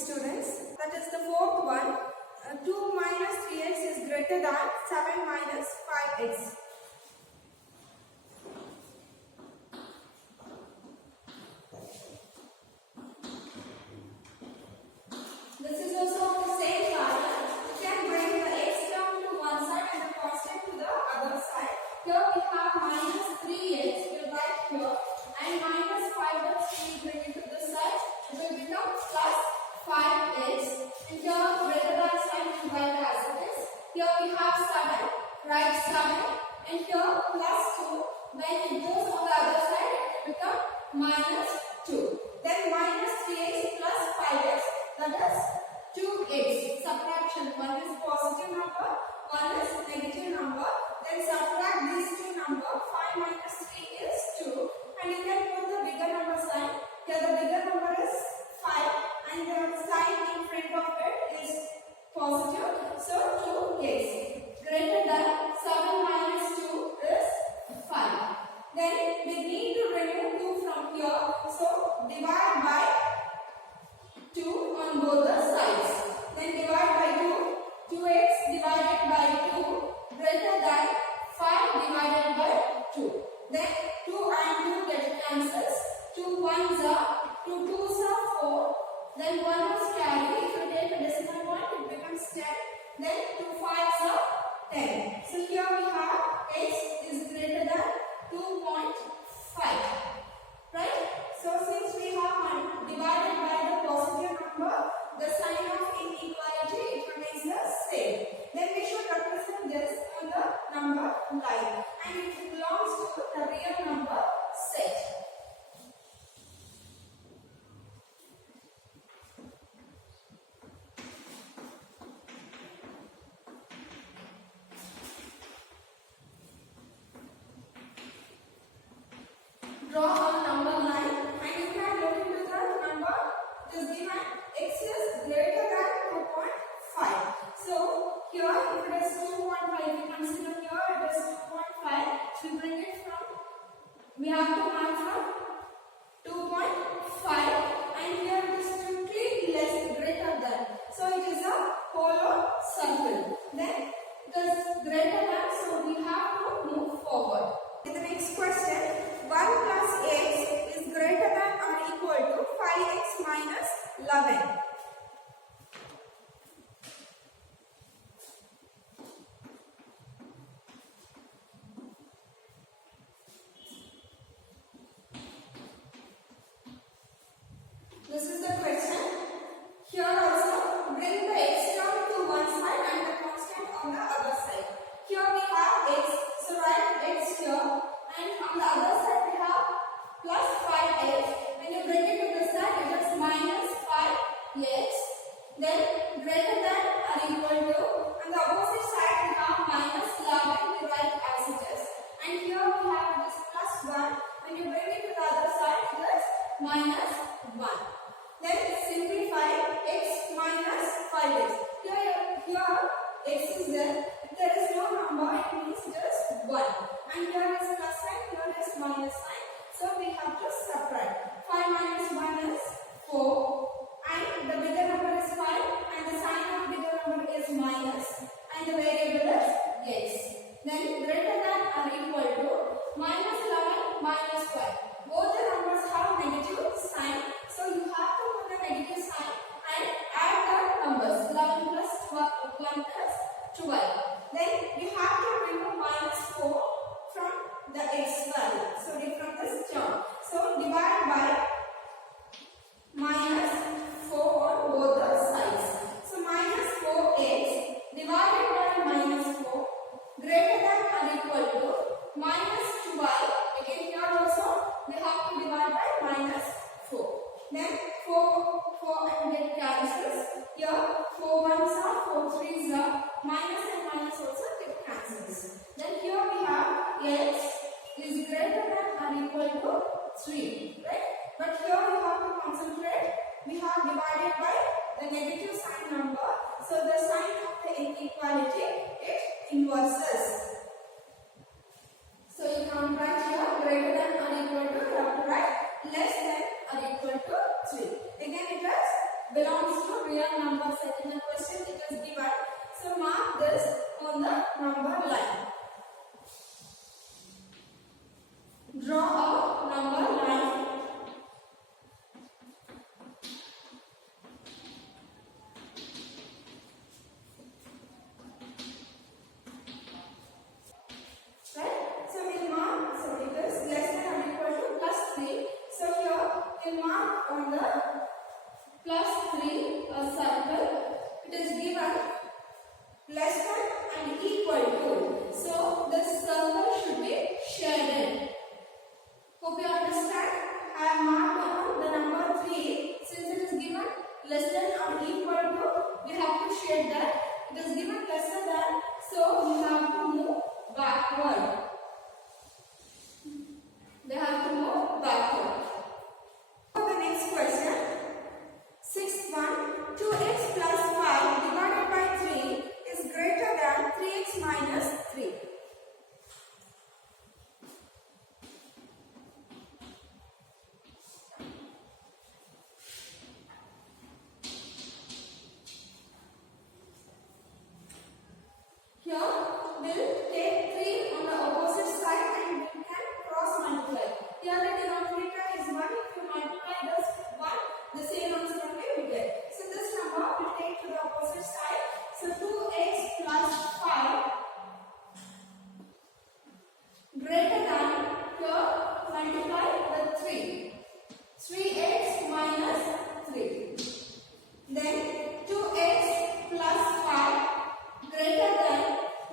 students. That is the fourth one. 2 minus 3x is greater than 7 minus 5x. This is also of the same pattern. You can bring the x term to one side and the constant to the other side. Here we have minus 3x, we write here, and minus 5x we bring it to this side. It will become plus 5x. And here greater than sign we write as it is. Here we have 7, write 7, and here plus 2. When it goes on the other side, it will become minus 2. Then minus 3x plus 5x. That is 2x. Subtraction. One is positive number, one is negative number. Then subtract these two numbers. 5 minus 3 is 2. And you can put the bigger number sign. Here the bigger number is 5 and the sign in front of it is positive. So 2x. Greater than 7 minus 2 is 5. Then we need to remove 2 from here. So divide by 2 on both the sides. Then divide by 2. 2x divided by 2 greater than 5 divided by 2. Then 2 and 2 get cancels. 2 ones are, 2 twos are 4. Then 1 is carry. If you take a decimal point, it becomes 10. Then 2 fives are 10. So here we have x is greater than 2.5. Right? So since we have divided by the positive number, the sign of inequality it remains the same. Then we should represent this on the number line, and it belongs to the real number set. Draw a number line and you can look into the number it is given x is greater than 2.5. So here if it is 2.5, we consider here it is 2.5. We bring it from, we have to mark from 2.5 and here it is strictly less greater than. So it is a hollow circle. Then it is greater than, so we have to move forward. In the next question, 1 plus x is greater than or equal to 5x minus 11. This is the question. Here also bring the x term to one side and the constant on the other side. Here we have x, so write x here. And on the other side we have plus 5x. When you bring it to this side, it is minus 5x. Then greater than or equal to. On the opposite side we have minus 11. We write as it is. And here we have this plus 1. When you bring it to the other side, it is minus 1. Then simplify x minus 5x. Here x is there. If there is no number, it means just 1. And here is plus sign, here is minus sign. So we have to subtract. 5 minus 1 is 4. And the bigger number is 5. And the sign of bigger number is minus. And the variable is x. Then greater than or equal to minus 11 minus 5. Both the numbers have negative sign. So you have to put the negative sign and add the numbers. 11 plus 1 plus 12. Then we have to remove minus 4 from the x value. Sorry, from this term. So divide by minus 4 on both the sides. So minus 4x divided by minus 4 greater than or equal to minus 12. Again here also we have to divide by minus 4. Then 4 and get cancels. Here 4 ones are, 4 threes are, minus and minus also get cancels. Then here we have x is greater than or equal to 3, right? But here we have to concentrate. We have divided by the negative sign number. So the sign of the inequality, it inverses. So you can write here greater than or equal to, you have to write less than or equal to 3. Again it is belongs to real number set. In the question it is given. So mark this on the number line. Draw a number line. On the plus 3 a circle, it is given less than and equal to. So this circle should be shaded. Hope you understand. I have marked on the number 3. Since it is given less than or equal to, we have to shade that. It is given lesser than, so we have to move backward. They have to move backward. Question. Sixth one, 2x plus 5 divided by 3 is greater than 3x minus 3. Here we'll take 3 on the opposite side and we can cross multiply. Here the denominator is 1. If you multiply this 1, the same answer will be get. So this number will take to the opposite side. So 2x plus 5 greater than, here multiply the 3. 3x minus 3. Then 2x plus 5 greater than,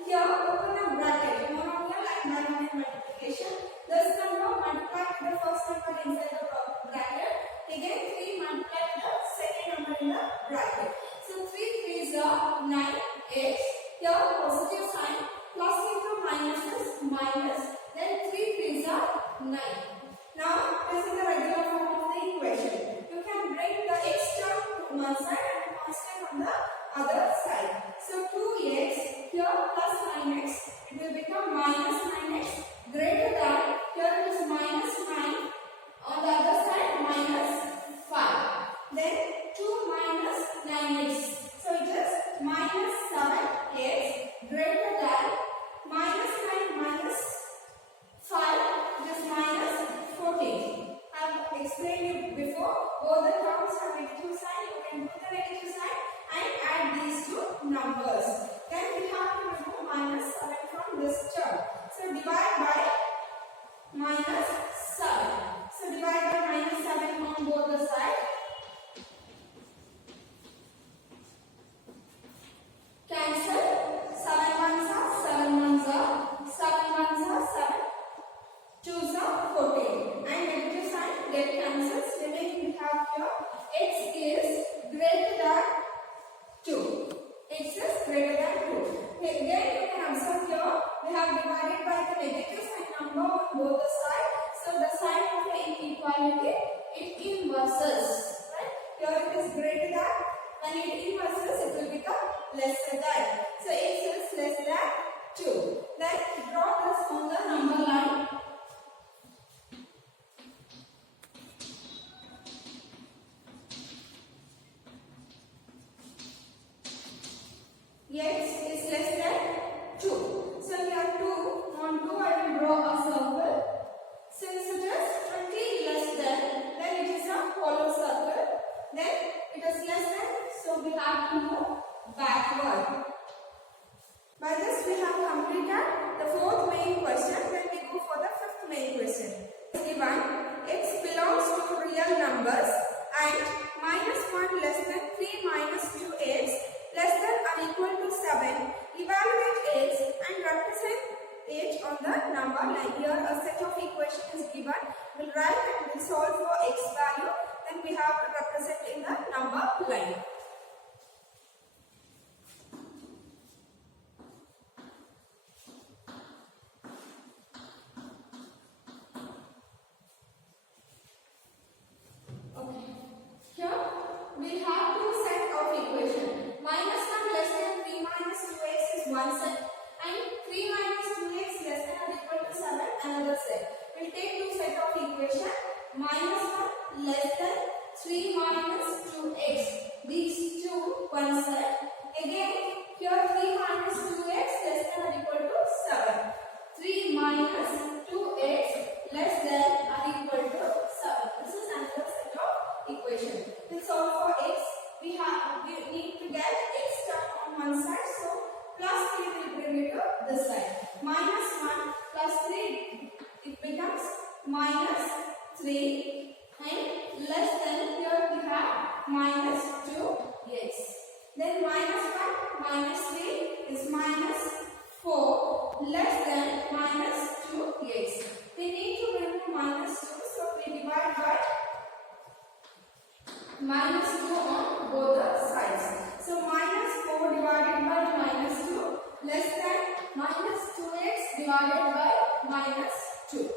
here open a bracket. Monomial and binomial multiplication. This number multiplied with the first number inside the bracket. Again 3 multiplied with the second number in the bracket. So 3 3s are 9x. Here positive sign. Plus into minus is minus. Then 3 3s are 9. Now this is the regular form of the equation. You can bring the x term to one side and constant on the other side. So 2x here plus 9x, it will become minus 9x greater than, here it is minus 9, on the other side minus 5. Then 2 minus 9x, so it is minus 7x greater than minus 9 minus 5, it is minus 14. I have explained you before, both the terms have negative sign. You can put the negative sign and add these two numbers. Then we have to remove minus 7 from this term. So divide by minus 7. So divide by minus 7 on both the sides. Cancel. 7 ones are 7 ones are 7 ones are 7. 2s are 14. And negative sign get cancels. Remaining we have here x is greater than 2. X is greater than 2. Again you can observe here we have divided by the negative sign number on both the sides. So the sign of the inequality, it inverses. Right? Here it is greater than. When it inverses, it will become lesser than. So x is less than 2. Then draw this on the number line. X is less than 2. So here 2, on 2 I will draw a circle. Since it is 20 less than, then it is a hollow circle. Then it is less than, so we have to move backward. By this we have completed the fourth main question. Then we go for the fifth main question. Given x belongs to real numbers and minus 1 less than 3 minus 2x less than or equal to 7, evaluate x and represent it on the number line. Here a set of equations is given. We'll write and we'll solve for x value. Then we have to represent in the number line. Okay. Here we have two sets of equations. Minus 1 less than 3 minus 2x is one set, and 3 minus 2x less than or equal to 7 another set. We'll take two sets of equation. Minus 1 less than 3 minus 2x one side. Again, here 3 minus 2x less than or equal to 7. 3 minus 2x less than or equal to 7. This is another set of equation. To solve for x, we need to get x term on one side. So plus 3 will bring it to this side. Minus 1 plus 3, it becomes minus 3, and less than, here we have minus 2x. Then minus 1 minus 3 is minus 4, less than minus 2x. We need to remove minus 2, so we divide by minus 2 on both the sides. So minus 4 divided by minus 2 less than minus 2x divided by minus 2.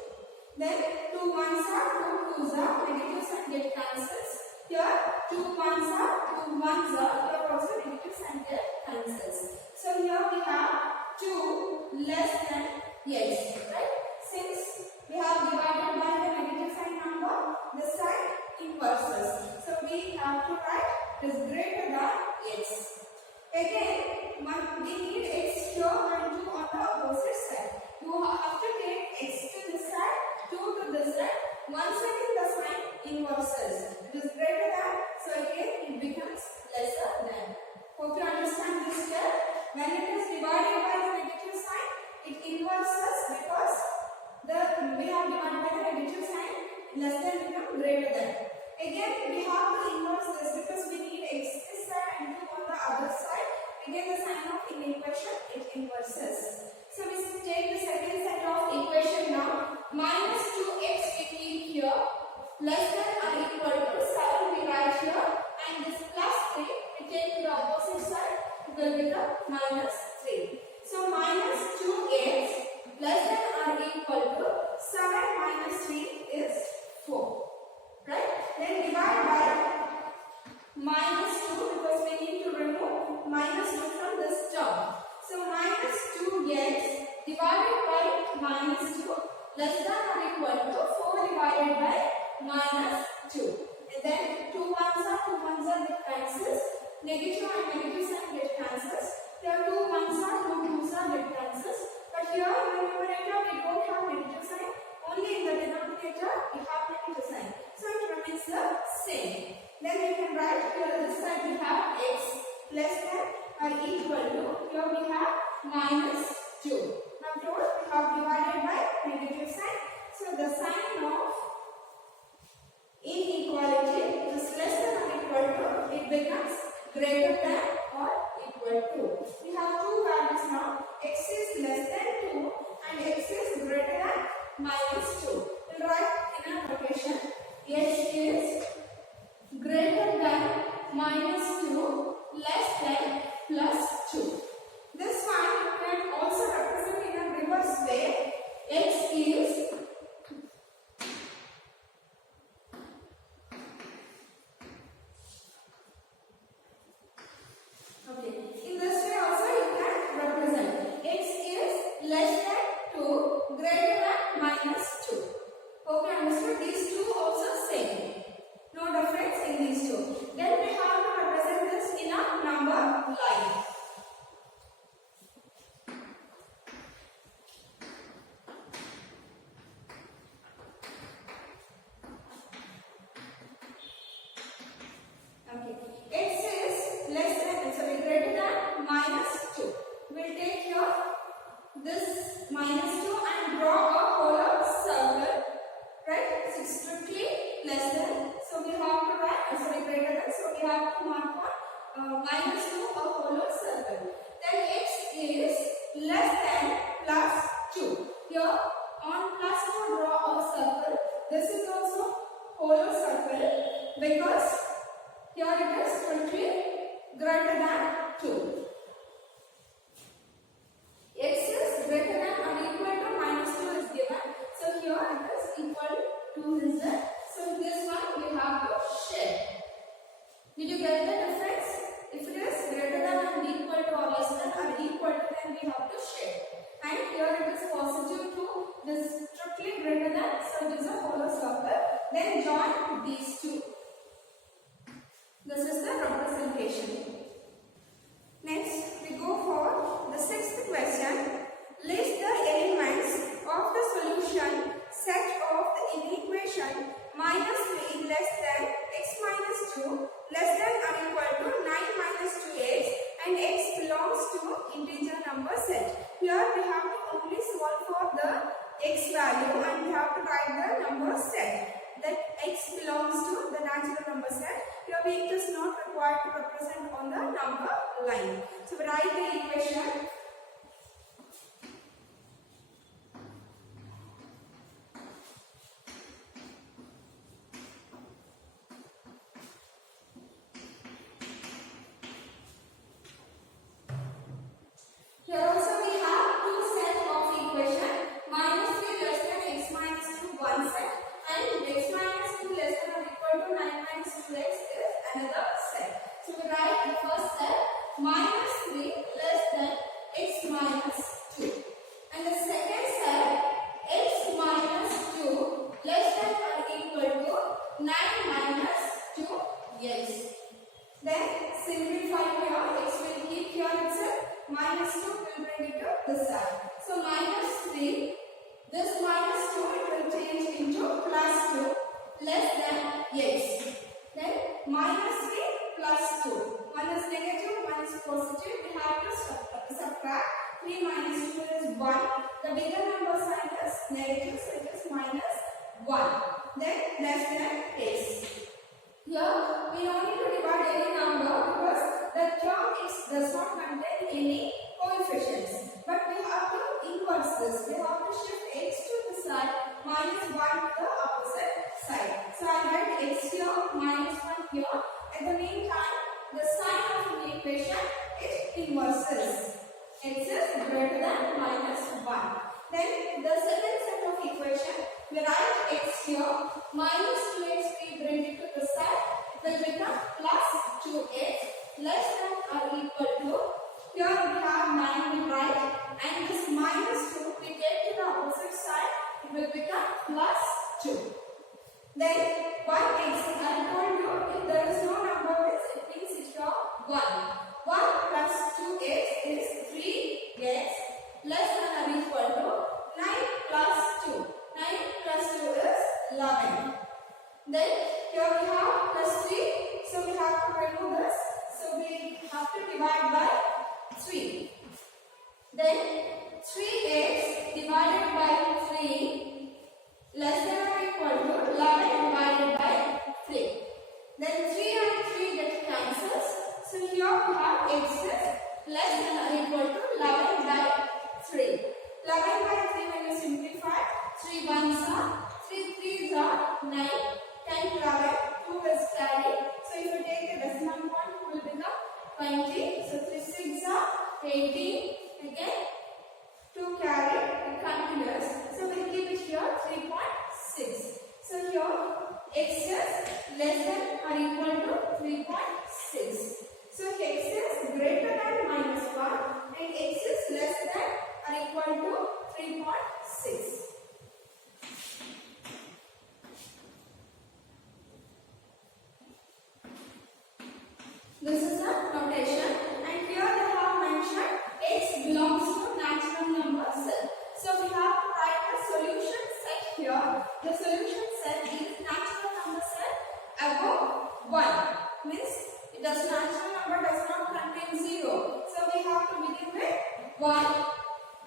Then 2 ones are 2 twos are, negative sign get cancels. Here 2 ones are 2 ones are, here also negative sign get cancels. So here we have 2 less than x, right? Since we have divided by the negative sign number, the sign inverses. So we have to write is greater than x. Again, we need x here and 2 on the opposite side. You have to take x to this side, 2 to this side. Once again the sign inverses. It is greater than, so again it becomes lesser than. Hope you understand this here. When it is divided by the negative sign, it inverses because we have divided by the negative sign, less than become greater than. Again we have to inverse this because we need x this side and 2 on the other side. Again the sign of equation, it inverses. So we take the second set of equation now. Minus 2x we keep here, less than or equal to 7 we write here, and this plus 3 we take to the opposite side, it will become minus 3. So minus 2x less than or equal to 7 minus 3 is 4. Right? Then divide by minus 2 because we need to remove minus 2 from this term. So minus 2x divided by minus 2 less than or equal to 4 divided by minus 2. And then 2 ones are get cancels. Negative and negative sign get cancels. Here 2 ones are 2 twos are get cancels. But here in the numerator we don't have negative sign. Only in the denominator we have negative sign. So it remains the same. Then we can write here this side we have x less than or equal to, here we have minus 2. Now told we have divided by negative sign. So the sign of inequality is less than or equal to, it becomes greater than or equal to. We have two values now. X is less than 2 and x is greater than minus 2. We'll write in a notation. X is greater than minus 2 less than plus 2. This one you can also represent in a reverse way. X is in this way also you can represent. X is less than 2 greater than minus 2. Hope you understood. These two also same. No difference in these two. Then we have to represent this in a number line. Okay. X is less than, sorry, greater than minus 2. We'll take here this minus 2 and draw a polar circle. Right? So it's strictly less than. So we have to write, sorry, greater than. So we have to mark on minus 2 a polar circle. Then x is less than plus 2. Here on plus 2 draw a circle. This is also polar circle because here it is strictly greater than 2. X is greater than or equal to minus 2 is given. So here it is equal to this. So this one we have to share. Did you get the difference? If it is greater than or equal to or less than or equal to, then we have to share. And here it is positive 2. This is strictly greater than. So it is a polar circle. Then join these two. This is the representation. here we have to only solve for the x value and we have to write the number set. That x belongs to the natural number set. Here it is not required to represent on the number line. So we write the equation. Here also we have two sets of equation. Minus 3 less than x minus 2 one set and x minus 2 less than or equal to 9 minus 2x is another set. So we write the first set minus 3 less than x minus 2 and the second set x minus 2 less than or equal to 9 minus 2x. Then simplify here, x will keep here itself. Minus 2 will bring it to this side. So minus 3, this minus 2 it will change into plus 2 less than x. Then minus 3 plus 2. One is negative, one is positive. We have to subtract. 3 minus 2 is 1. The bigger number sign is negative, so it is minus 1. Then less than x. Here we don't need to divide any number because the term x does not contain any coefficients. But we have to inverse this. We have to shift x to the side, minus 1 to the opposite side. So I write x here, minus 1 here. In the meantime, the sign of the equation it inverses. X is greater than minus 1. Then the second set of equation, we write x here, minus 2x we bring it to the side, it will become plus 2x less than or equal to, here we have 9 we write and this minus 2 we take to the opposite side, it will become plus 2. Then 1x, I told you if there is no number it means it's your 1. 1 plus 2x is 3x less than or equal to 9 plus 2. 9 plus 2 is 11. Then here we have plus 3. So we have to remove this. So we have to divide by 3. Then 3x divided by 3 less than or equal to 11 divided by 3. Then 3 and 3 get cancels. So here we have x is less than or equal to 11 by 3. 11 by 3 when you simplify, 3 ones are, 3 threes are 9, 10, 11, 2 is carried. So if you take the decimal point, it will become 20. So 3 6 are 18. Again, 2 carried, it continues. So we will keep it here 3.6. So here x is less than or equal to 3.6. So x is greater than minus 1 and x is less than or equal to 3.6. This is a notation and here they have mentioned x belongs to natural number set. So we have to write a solution set here. The solution set is natural number set above 1. Means natural number does not contain 0. So we have to begin with 1,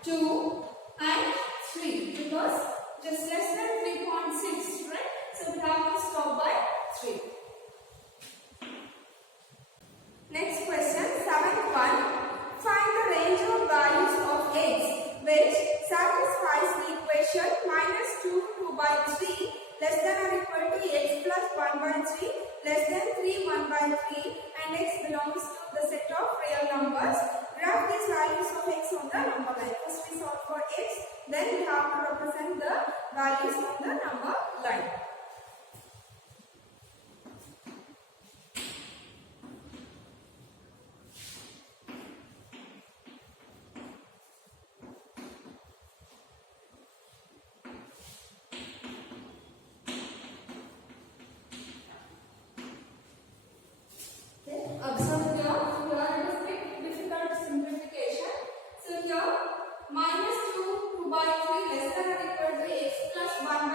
2 and 3 because it is less than 3.6, right? So we have to stop by 3. Next question, 7th one. Find the range of values of x which satisfies the equation minus 2 by 3 less than or equal to x plus 1 by 3 less than 3 1 by 3 and x belongs to the set of real numbers. Graph these values of x on the number line. First we solve for x, then we have to represent the values on the number line. Observe here it is a bit difficult simplification. So here minus 2 by 3 less than or equal to x plus 1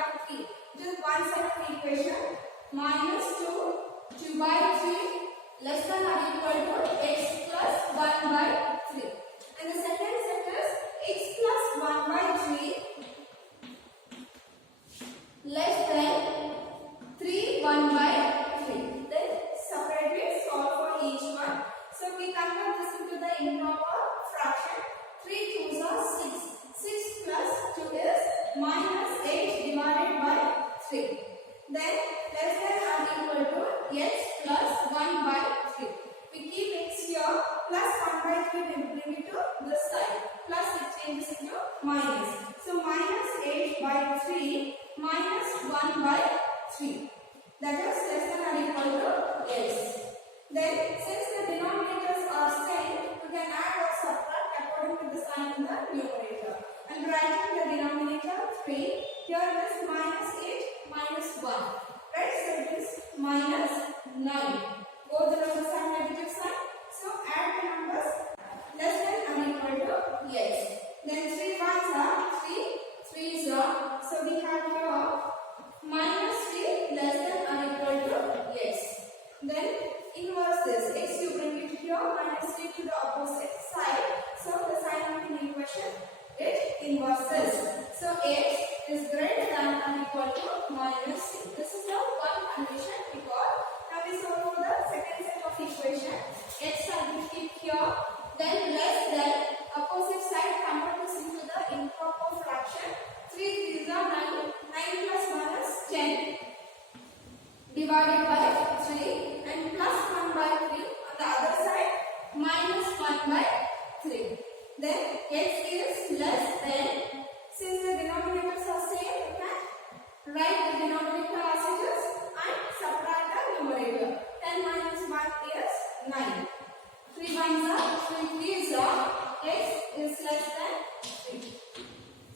we bring it to this side. Plus it changes into minus. So minus 8 by 3 minus 1 by 3. That is less than or equal to x. Then since the denominators are same, you can add or subtract according to the sign in the numerator. And writing the denominator 3, here it is minus 8 minus 1. Right? So it is minus 9. Both the numbers are negative sign. So add the numbers less than or equal to x. Then 3 ones are 3, 3s are. So we have here minus 3 less than or equal to x. Then inverse this. X you bring it here, minus 3 to the opposite side. So the sign of the equation it inverses. So x is greater than or equal to minus 3. This is the one condition we got. Now we solve for the second set of equation. X I will keep here. Then less than opposite side convert this into the improper fraction. 3 3s are 9. 9 plus 1 is 10 divided by 3 and plus 1 by 3 on the other side minus 1 by 3. Then x is less than, since the denominators are same, you can write the denominator as it is and subtract the numerator. 10 minus 1 is 9. 3 ones are 3 3s are, x is less than 3.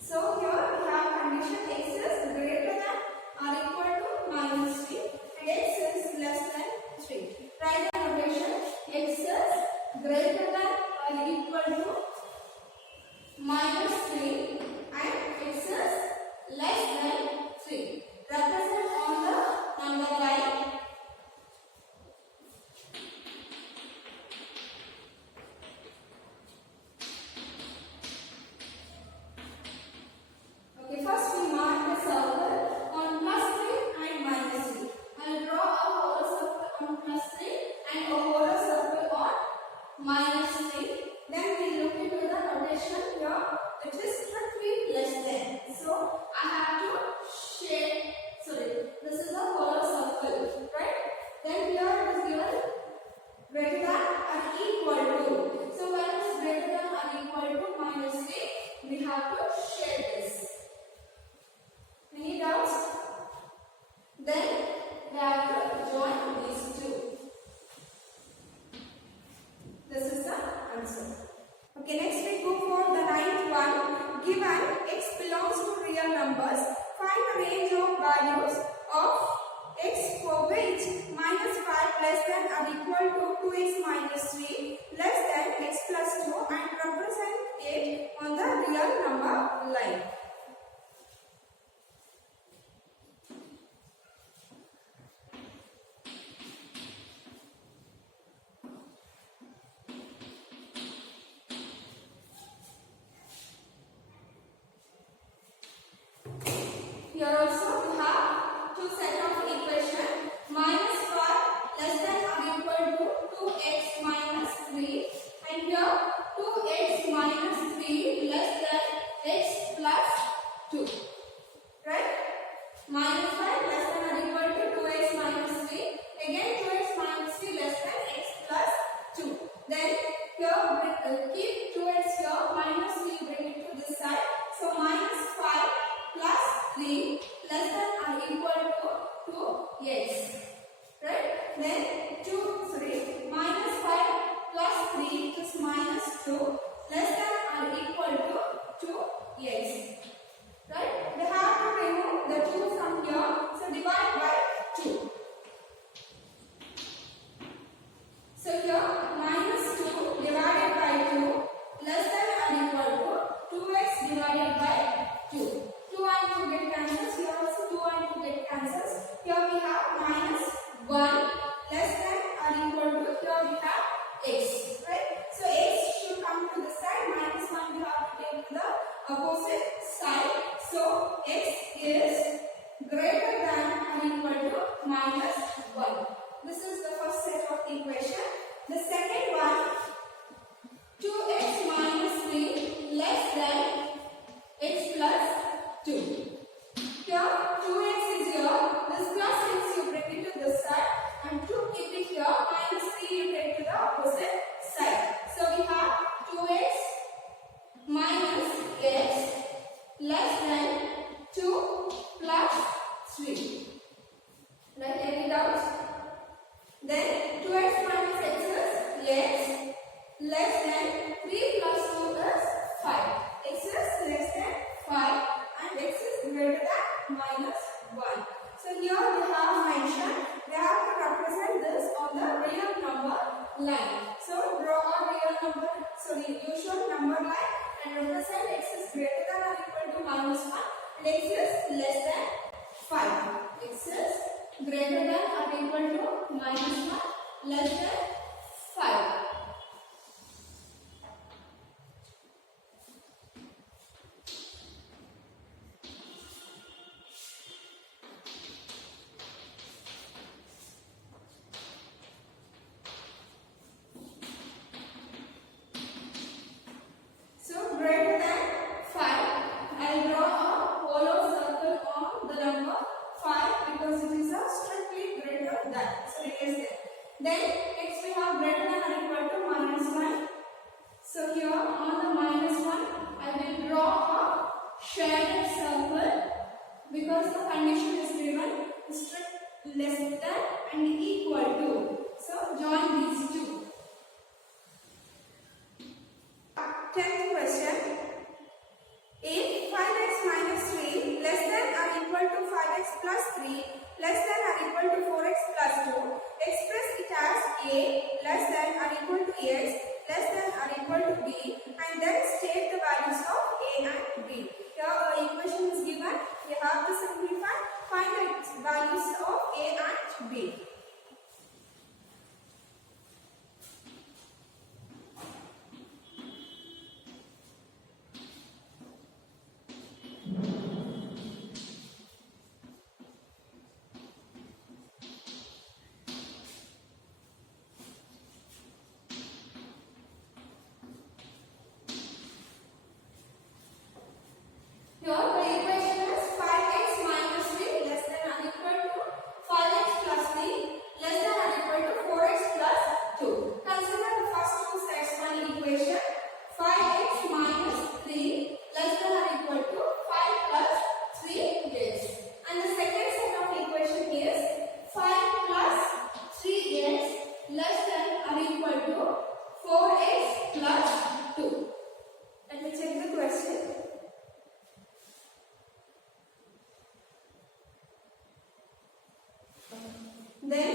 So here we have condition x is greater than or equal to minus 3 and x is less than 3. Write the notation x is greater than or equal to minus 3 and x is less than 3. Represent on the number line. Okay, first we mark the circle on plus 3 and minus 3. I will draw a whole circle on plus 3 and a whole circle on minus 3. Then we look into the notation here, which is strictly less than. So I have to shade, this is a whole circle, right? Then here it is given greater than or equal to. So when it is greater than or equal to minus 3, we have to shade this. Any doubts? Then we have to join these two. This is the answer. Okay, next we go for the ninth one. Given x belongs to real numbers, find the range of values of x for which minus 5 less than or equal to 2x minus 3 less than x plus 2 and represent it on the real number line. Here also we have two set of equation. Minus 5 less than or equal to 2x minus 3 and here 2x minus 3 less than x plus 2. Right? Minus 5 less than or equal to 2x minus 3. Again 2x minus 3 less than x plus 2. Then here keep 2x here, minus 3 bring it to this side. So minus 5 plus 3 less than or equal to 2x. Right? Then minus 5 plus 3 is minus 2 less than or equal to 2x. Right? We have to remove the 2 from here. So divide by 2. So here minus 2 divided by 2 less than or equal to 2x divided by 2. 2 and 2 get cancels. Here also 2 and 2 get cancels. Here we have minus 1 less than or equal to, here we have x. Right? So x should come to the side. Minus 1 we have to take to the opposite side. So x is greater than or equal to minus 1. This is the first set of equation. The second one, 2x minus 3 less than x plus 2. Here 2x is here, this plus x you bring it to this side and 2 keep it here, minus 3 you take to the opposite side. So we have line. So draw a real number, usual number line and represent x is greater than or equal to minus 1 and x is less than 5. X is greater than or equal to minus 1, less than 5. So greater than 5, I'll draw a hollow circle on the number 5 because it is a strictly greater than. So it is there. Then next we have greater than or equal to minus 1. So here on the minus 1, I will draw a shaded circle because the condition is given strict less than and equal to. So join these two. 10th question. If 5x minus 3 less than or equal to 5x plus 3 less than or equal to 4x plus 2, express it as a less than or equal to x less than or equal to b and then state the values of a and b. Here our equation is given. We have to simplify. Find the values of a and b. Here the equation is 5x minus 3 less than or equal to 5x plus 3 less than or equal to 4x plus 2. Consider the first two sets one equation. 5x minus 3 less than or equal to 5 plus 3x. And the second set of equation is 5 plus 3x less than or equal to 4x plus 2. Let me check the question. Then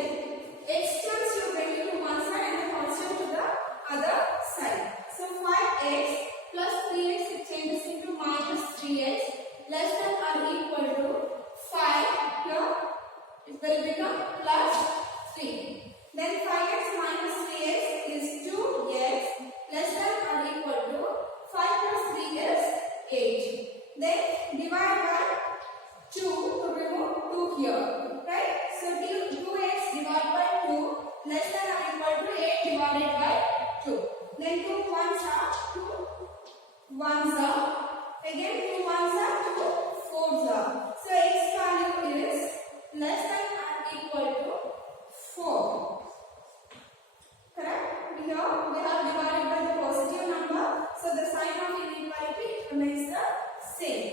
x terms you bring it to one side and the constant to the other side. So 5x plus 3x it changes into minus 3x less than or equal to 5. Here it will become plus 3. Then 5x minus 3x is 2x less than or equal to 5 plus 3 is 8. Then divide by 2 to remove 2 here. Right? So 2x divided by 2 less than or equal to 8 divided by 2. Then 2 ones are 2 ones are. Again 2 ones are 2 fours are. So x value is less than or equal to 4. Correct? Here we have divided by the positive number. So the sign of inequality remains the same.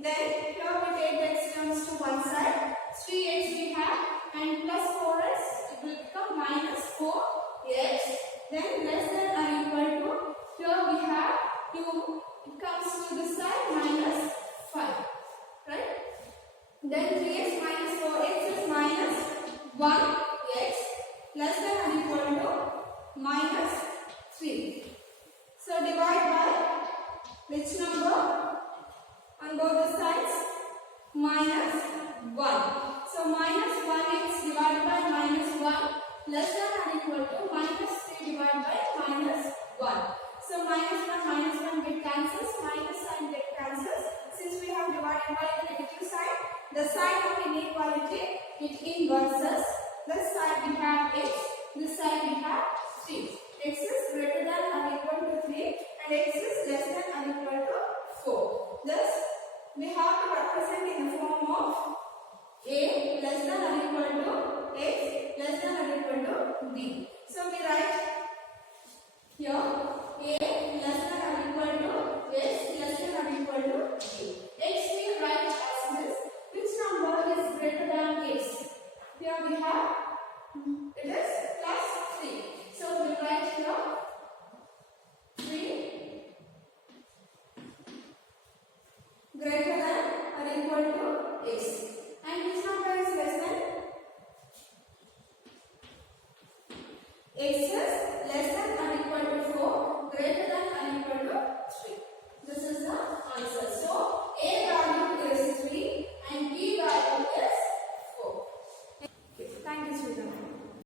Then here we take the x terms to one side. 3x we have and plus 4x it will become minus 4x. Then less than or equal to, here we have 2, it comes to this side minus 5. Right? Then 3x minus 4x is minus 1x less than or equal to minus 3. So divide by which number? On both the sides minus 1. So minus 1x divided by minus 1 less than or equal to minus 3 divided by minus 1. So minus 1 get cancels, minus sign get cancels. Since we have divided by the negative side, the sign of inequality it inverses. This side we have x, this side we have 3. X is greater than or equal to 3 and x is less than or equal to 4. Thus we have to represent in the form of a less than or equal to x less than or equal to b. So we write here a less than or equal to x less than or equal to b. X we write as this. Which number is greater than x? Here we have it is plus 3. So we write here 3 greater than or equal to x. And which number is less than? X is less than or equal to 4, greater than or equal to 3. This is the answer. So